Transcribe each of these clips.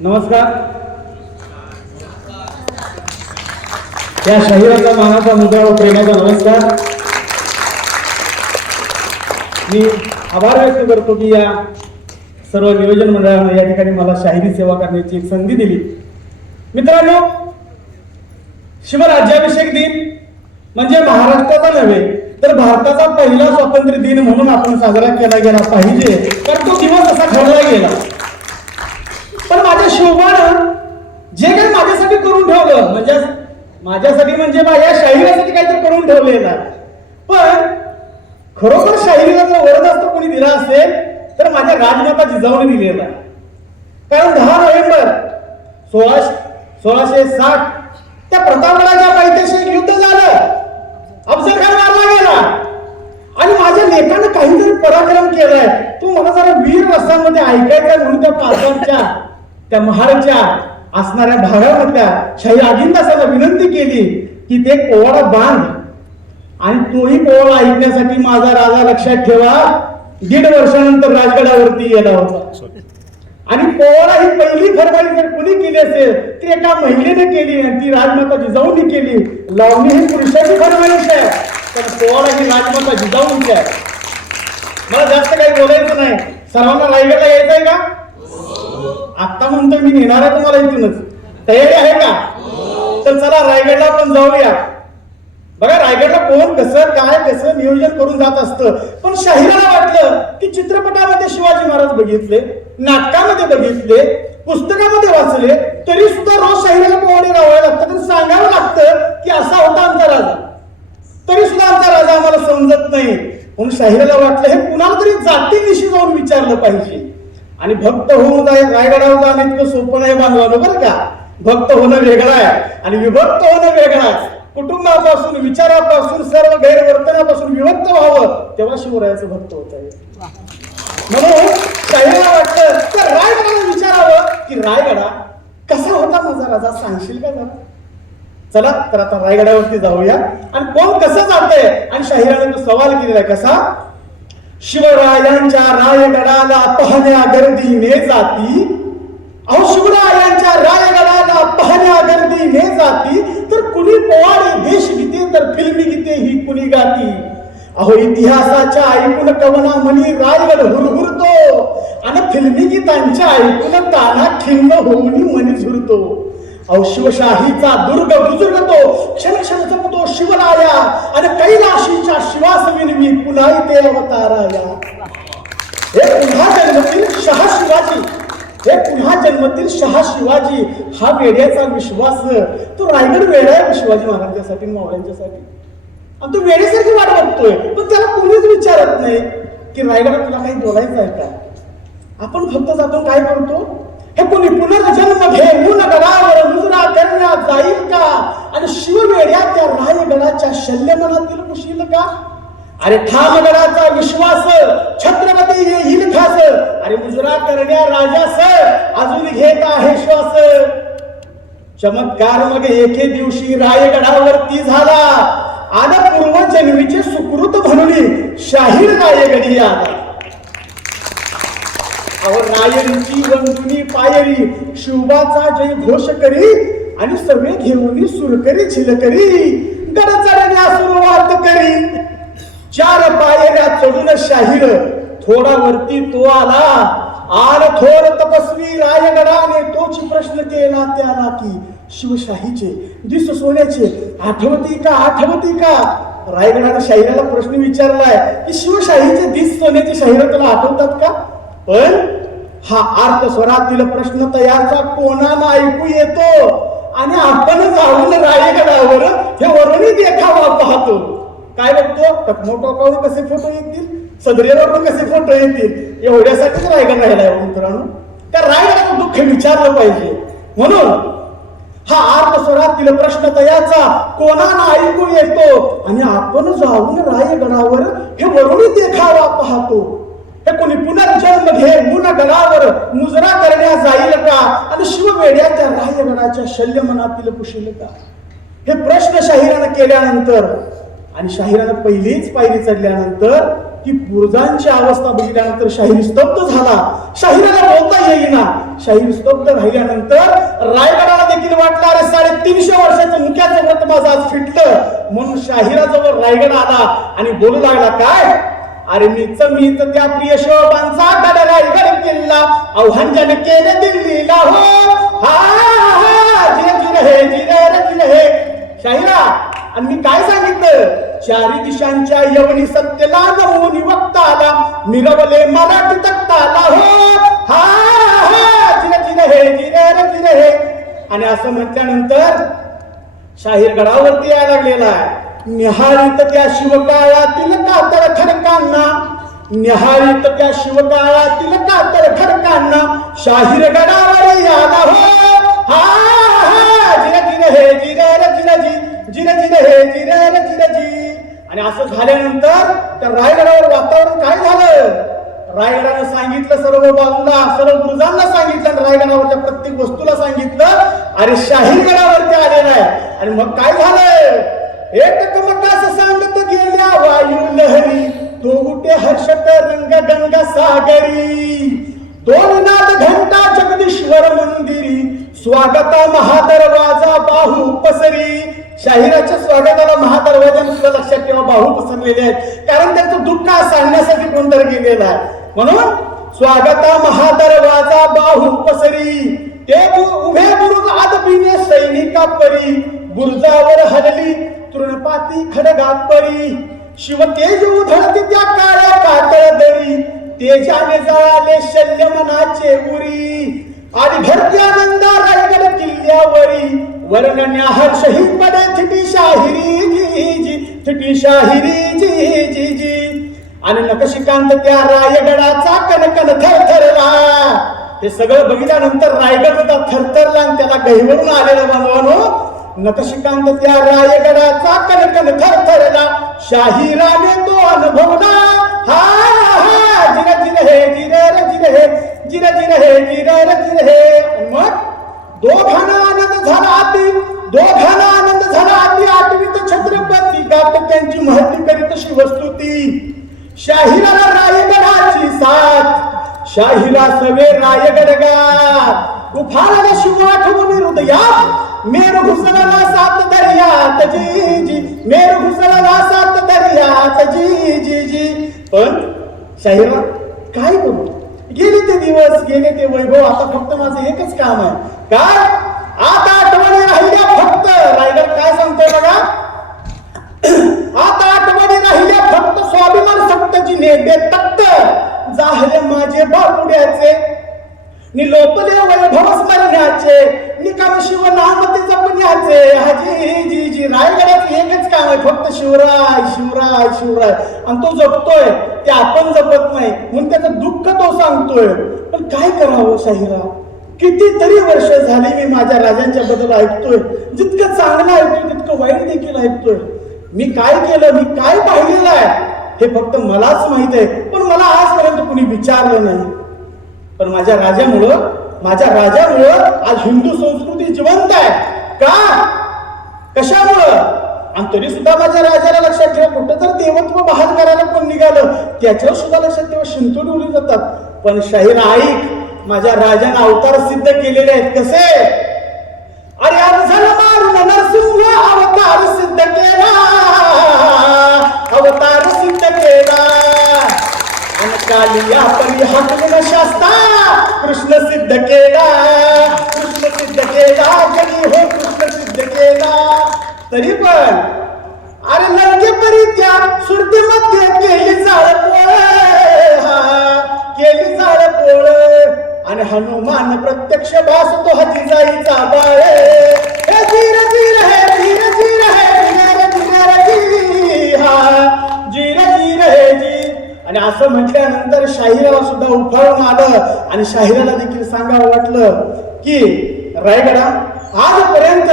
नमस्कार. या शहिराचा मानाचा मुद्दा व प्रेमाचा नमस्कार. मी आभार व्यक्त करतो की या सर्व नियोजन मंडळाने या ठिकाणी मला शाहिरी सेवा करण्याची एक संधी दिली. मित्रांनो शिवराज्याभिषेक दिन म्हणजे महाराष्ट्राचा नव्हे तर भारताचा पहिला स्वातंत्र्य दिन म्हणून आपण साजरा केला गेला पाहिजे. कारण तो दिवस असा ठरला गेला. पण जे काही माझ्यासाठी करून ठेवलं म्हणजे माझ्यासाठी म्हणजे माझ्या शाहिरासाठी काहीतरी करून ठेवलेला पण खरोखर शाहिरीला जर वरदहस्त कोणी दिला असेल तर माझ्या राजमाता जिजाऊने दिलेला कारण दहा नोव्हेंबर सोळा सोळाशे साठ त्या प्रतापगडाच्या पायथ्याशी एक युद्ध झालं. अफजल खान मारला गेला. आणि माझ्या लेखानं काहीतरी पराक्रम केलाय. तू मला जरा वीर रस्त्यांमध्ये ऐकायचा म्हणून त्या पाचांच्या त्या महाडच्या असणाऱ्या भागामधल्या शाही अजिंदासाला विनंती केली की ते पोवाडा बांध आणि तोही पोवाडा ऐकण्यासाठी माझा राजा लक्षात ठेवा. दीड वर्षानंतर राजगडावरती गेला होता. आणि पोवाडा ही पहिली फरमाई जर कुणी केली असेल ती एका महिलेने केली आणि ती राजमाता जिजाऊनी केली. लावणी ही पुरुषाची फरमाईश आहे पण पोवाडा ही राजमाता जिजाऊंची आहे. मला जास्त काही बोलायचं नाही. सर्वांना लाईव्हला यायचंय आहे का? आता म्हणतो मी नेणार आहे तुम्हाला इथूनच. तयारी आहे का? तर चला रायगडला आपण जाऊया. बघा रायगडला कोण कसं काय कसं नियोजन करून जात असतं. पण शाहिराला वाटलं की चित्रपटामध्ये शिवाजी महाराज बघितले नाटकामध्ये बघितले पुस्तकामध्ये वाचले तरी सुद्धा रोज शाहिराला पोवाडे राहावं लागतं पण सांगावं लागतं की असा होता आमचा राजा. तरी सुद्धा आमचा राजा आम्हाला समजत नाही. म्हणून शाहिराला वाटलं हे कुणाला तरी जातीनिशी जाऊन विचारलं पाहिजे. आणि भक्त होऊन जाय रायगडावर जाणं इतकं सोपं नाही बांधवानं बरं का? भक्त होणं वेगळं आहे. आणि विभक्त होणं वेगळं आहे. कुटुंबापासून विचारापासून सर्व गैरवर्तनापासून विभक्त व्हावं तेव्हा शिवरायाचं भक्त होत आहे म्हणून शाहिराला वाटतं तर रायगडाला विचारावं की रायगडा कसा होता माझा राजा? सांगशील का जरा? चला तर आता रायगडावरती जाऊया. आणि कोण कसं जातंय? आणि शाहिराने तो सवाल केलेला आहे कसा? शिवरायांच्या रायगडाला पाहण्या गर्दीने जाती. अहो शिवरायांच्या रायगडाला पाहण्या गर्दीने जाती. तर कुणी पोवाडे देशगीते तर फिल्मी गीते ही कुणी गाती? अहो इतिहासाच्या ऐकून कवना म्हणी रायगड हुरहुरतो. आणि फिल्मी गीतांच्या ऐकून ताना खिन्न होऊनी मनी झुरतो. अहो शिवशाहीचा दुर्ग बुजुर्गतो. क्षण क्षण जपतो शिवराया आणि कैलाशीच्या शिवास मी पुन्हा इथे अवताराया. हे पुन्हा जन्मतील शहा शिवाजी हे पुन्हा जन्मतील शहा शिवाजी हा वेड्याचा विश्वास. तो रायगड वेडा आहे शिवाजी महाराजांसाठी मावळ्यांच्यासाठी. आणि तो वेळेसारखी वाट बघतोय. पण त्याला कोणीच विचारत नाही की रायगडात तुला काही बोलायचं आहे का? आपण फक्त जातो काय करतो? हे कोणी पुनर्जन्म घेऊन गडावर मुजरा करण्यात जाईल का? आणि शिववेड्या त्या रायगडाच्या शल्यमनातील पुशील का? अरे ठामगडाचा विश्वास छत्रपती येईल खास अरे मुजरा करण्या राजास अजून घेत आहे श्वास? चमत्कार मग एके दिवशी रायगडावरती झाला. आला पूर्वजन्मीचे सुकृत म्हणून शाहीर रायगडी आला. अहो रायरीची वंदुनी पायरी शिवबाचा जय घोष करी आणि सगळे घेऊन सुरकरी झिलकरी गडचरण्या सुरुवात करी. चार पायऱ्या चढून शाहीर थोडा वरती तो आला. आल थोर तपस्वी रायगडाने तोच प्रश्न केला त्याला की शिवशाहीचे दिस सोन्याचे आठवती का आठवती का? रायगडाने शाहिराला प्रश्न विचारलाय की शिवशाहीचे दिस सोन्याचे शाहिर तुला आठवतात का? पण हा अर्थ स्वरातील प्रश्न तयाचा कोणाला ऐकू येतो? आणि आपण जाऊन रायगडावर हे वरणी देखावा पाहतो. काय बघतो? टकमोटोकावरून कसे फोटो येतील? सदरेवरून कसे फोटो येतील? एवढ्यासाठीच रायगड राहिलाय मित्रांनो. त्या रायगडाचं दुःख विचारलं पाहिजे. म्हणून हा अर्थ स्वरातील प्रश्न तयाचा कोणाला ऐकू येतो? आणि आपण जाऊन रायगडावर हे वरुणी देखावा पाहतो. हे कोणी पुनर्जन्म घे मुन गडावर मुजरा करण्या जाईल का? आणि शिववेड्याच्या त्या शल्य मनातील कुशील का? हे प्रश्न शाहिरानं केल्यानंतर आणि शाहिरानं पहिलीच पायरी चढल्यानंतर ती बुरजांची अवस्था बघितल्यानंतर शाहीर स्तब्ध झाला. शाहिराला बोलता येईना. शाहीर स्तब्ध राहिल्यानंतर रायगडाला देखील वाटलं अरे साडेतीनशे वर्षाचं मुख्याचं व्रत माझं आज फिटलं. म्हणून शाहिराजवळ रायगड आला आणि बोलू लागला काय? अरे मीच मीच त्या प्रिय शोभांचा गड किल्ला. आव्हान केले दिल्लीला हो. हा हा जिरे हे जिरे रे जिरे हे. शाहिरा आणि मी काय सांगितलं? चारी दिशांच्या यवनी सत्यला नमुनी वक्ताला मिरवले मराठी तक्ताला हो. हा हा जिरे जिरे हे जिरे रे जिरे हे. आणि असं म्हटल्यानंतर शाहीर गडावरती यायला लागलेला आहे. निहाळीत त्या शिवकाळातील कातळ खडकांना निहाळीत त्या शिवकाळातील कातळ खडकांना शाहीर गडावर आला हो. हा हा जिरे हे जिरे रे जी जिरे हे जिरे रे जी. आणि असं झाल्यानंतर त्या रायगडावर वातावरण काय झालं? रायगडानं सांगितलं सर्व बाजूला सर्व गुरुजांना सांगितलं आणि रायगडावरच्या प्रत्येक वस्तूला सांगितलं अरे शाहीर गडावरती आलेला आहे. आणि मग काय झालं? एकमकास सांगत गेल्या वायू लहरी तो उठे हर्षत रंग गंगा सागरी दोन नाद घंटा जगदीश्वर मंदिरी स्वागता महादरवाजा बाहू पसरी शाहिराच्या स्वागताला महादरवाजा सुद्धा लक्षात ठेवा बाहू पसरलेले आहेत कारण त्यांचं दुःख सांगण्यासाठी कोणतरी गेलेला आहे म्हणून स्वागता महादरवाजा बाहू पसरी ते उभे बुरुज आदबीने सैनिका परी बुरुजावर हलली तृणपाती खडगात पडी शिव तेज उधळती त्या काळ्या कातळ दरी तेजाने जळाले शल्य मनाचे उरी. आणि भरती आनंदा रायगड किल्ल्यावरी वर्णन्याहर शहीद पडे थिटी शाहिरी जी जी थिटी शाहिरी जी जी जी. आणि नकशिकांत त्या रायगडाचा कणकण थरथरला. हे सगळं बघितल्यानंतर रायगड सुद्धा थरथरला आणि त्याला गहिवरून आलेला बांधवानो नकशिकांत त्या रायगडाचा कणकण थरथरला. शाहिराने तो अनुभवला. हा हा जिर जिर हे जिर रे हे जिर जिर हे जिर रे हे. मग दोघांना आनंद झाला आती दोघांना आनंद झाला आती आठवीत छत्रपती गात त्यांची महती करीत शिवस्तुती शाहीराला रायगडाची साथ. शाहीला सवे रायगड गा उफाळला शिव आठवून हृदयात. मेरू घुसळला सात दर्यात जी जी मेरू घुसळला सात दर्यात जी जी जी पण शाहिरा काय करू? गेले ते दिवस गेले ते वैभव. आता फक्त माझं एकच काम आहे. काय? आता आठवणी राहिल्या फक्त. रायगड काय सांगतोय बघा? आता आठवणी राहिल्या फक्त. स्वाभिमान सप्तची नेते तक्त झाले माझे बापुड्याचे. निलोपले वैभव स्मरण्याचे निकम शिव नामते जपण्याचे हाजी जी जी रायगडात एकच काम आहे फक्त शिवराय शिवराय शिवराय. आणि तो जपतोय ते आपण जपत नाही. म्हणून त्याचं दुःख तो सांगतोय. पण काय करावं शाहिरा कितीतरी वर्ष झाली मी माझ्या राजांच्या बद्दल ऐकतोय. जितकं चांगलं ऐकतोय तितकं वाईट देखील ऐकतोय. मी काय केलं मी काय पाहिलेलं आहे हे फक्त मलाच माहीत आहे. पण मला आजपर्यंत कुणी विचारलं नाही. पण माझ्या राजामुळं माझ्या राजामुळं आज हिंदू संस्कृती जिवंत आहे. का? कशामुळं? आणि तरी सुद्धा माझ्या राजाला लक्षात ठेवा कुठं जर देवत्व बहाल करायला कोण निघालं त्याच्यावर सुद्धा लक्षात ठेवा शिंतोड उरली जातात. पण शाहीर आईक माझ्या राजाने अवतार सिद्ध केलेले आहेत. कसे? अरे अर्जन मार नरसिंह अवतार सिद्ध केले. यापरी कालिया शास्ता कृष्ण सिद्ध केला कृष्ण सिद्ध केला कधी हो कृष्ण सिद्ध केला तरी पण अरे लंके परी त्या सुरतीमध्ये केली झाड पोळ हा, केली झाड पोळ आणि हनुमान प्रत्यक्ष भासतो हाती जाईचा बाळ हे धीर जीर हे धीर धीर हे धीर धीर हा आणि असं म्हटल्यानंतर शाहिराला सुद्धा उफाळून आलं आणि शाहिराला देखील सांगावं वाटलं की रायगडा आजपर्यंत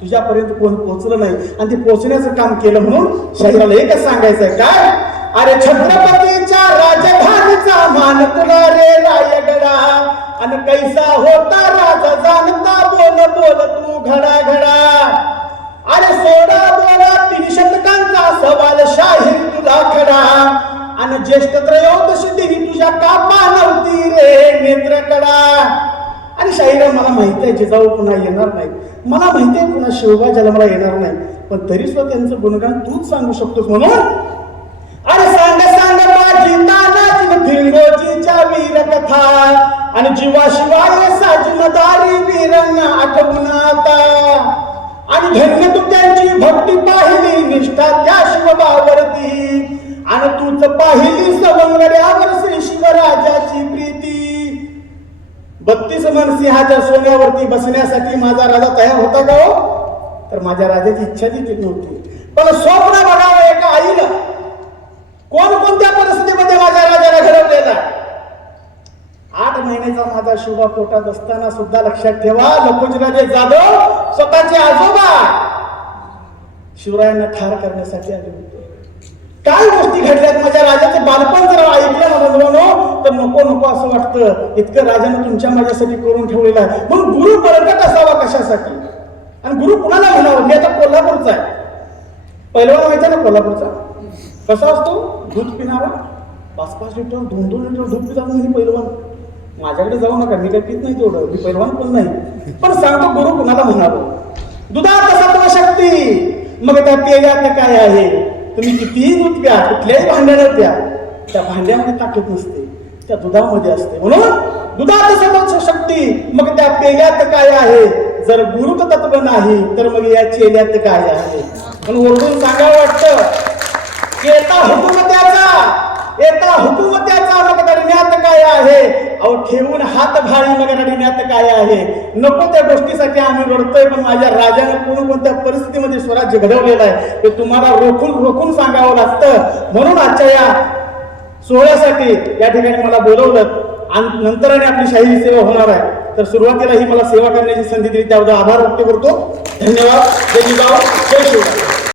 तुझ्यापर्यंत कोण पोहोचलं नाही. आणि ते पोहोचण्याचं काम केलं म्हणून शाहिराला एकच सांगायचंय काय? अरे छत्रपतीच्या राजधानीचा मान तुला रे रायगडा. आणि कैसा होता राजा जाणता बोल बोल तू घडा घडा अरे सोडा आणि ज्येष्ठ त्रयोदशी देवी तुझ्या का मानवती रे नेत्रकडा आणि शाहीराम मला माहिती आहे जिजाऊ पुन्हा येणार नाही मला माहिती आहे पुन्हा शिवबा मला येणार नाही पण तरी सुद्धा त्यांचं गुणगान तूच सांगू शकतोस म्हणून. अरे सांग सांग माझी तानाची भिंगोजीच्या वीर कथा आणि जीवा शिवाय साजमदारी वीरांना आठवून आता. आणि धन्य तू त्यांची भक्ती पाहिली निष्ठा त्या शिवबावरती. आणि तूच पाहिली सवंगड्यावर श्री शिवराजाची प्रीती. बत्तीस मन सिंहाच्या सोन्यावरती बसण्यासाठी माझा राजा तयार होता का हो? तर माझ्या राजाची इच्छा देखील नव्हती. पण स्वप्न बघावं एका आईला कोणकोणत्या परिस्थितीमध्ये माझ्या राजाला घडवलेला आठ महिन्याचा माझा शुभा पोटात असताना सुद्धा लक्षात ठेवा लखोजीराजे जाधव स्वतःचे आजोबा. शिवरायांना ठार करण्यासाठी आले होते. गोष्टी घडल्यात. माझ्या राजाचं बालपण जर ऐकलं ना बंधवानो तर नको नको असं वाटतं. इतकं राजानं तुमच्या माझ्यासाठी करून ठेवलेलं आहे. म्हणून गुरु बळकट असावा कशासाठी? आणि गुरु कुणाला म्हणावं मी आता कोल्हापूरचा आहे. पहिलवान माहिती आहे ना कोल्हापूरचा? कसा असतो? दूध पिणारा. पाच पाच लिटर दोन दोन लिटर दूध पितात नाही पहिलवान. माझ्याकडे जाऊ नका. मी काही पित नाही तेवढं. मी पहिलवान पण नाही. पण सांगतो गुरु कुणाला म्हणावं? दुधात सत्व शक्ती. मग त्या पेयात काय आहे? तुम्ही कितीही दूध प्या कुठल्याही भांड्याला प्या त्या भांड्यामध्ये ताकद नसते त्या दुधामध्ये असते. म्हणून दुधात सत्व शक्ती मग त्या पेयात काय आहे? जर गुरुक तत्व नाही तर मग या चेल्यात काय आहे? म्हणून ओरडून सांगावं वाटतं. येता हुकुम त्याचा येता हुकुम त्याचा मग काय आहे? अहो ठेवून हात भाळी मग रडण्यात काय आहे? नको त्या गोष्टीसाठी आम्ही रडतोय पण माझ्या राजाने कोणकोणत्या परिस्थितीमध्ये स्वराज्य घडवलेलं आहे ते तुम्हाला रोखून रोखून सांगावं लागतं. म्हणून आजच्या या सोहळ्यासाठी या ठिकाणी मला बोलवलं. आणि नंतरने आपली शाही सेवा होणार आहे. तर सुरुवातीला ही मला सेवा करण्याची संधी दिली त्याबद्दल आभार व्यक्त करतो. धन्यवाद. जय जिजाऊ. जय शिवराय.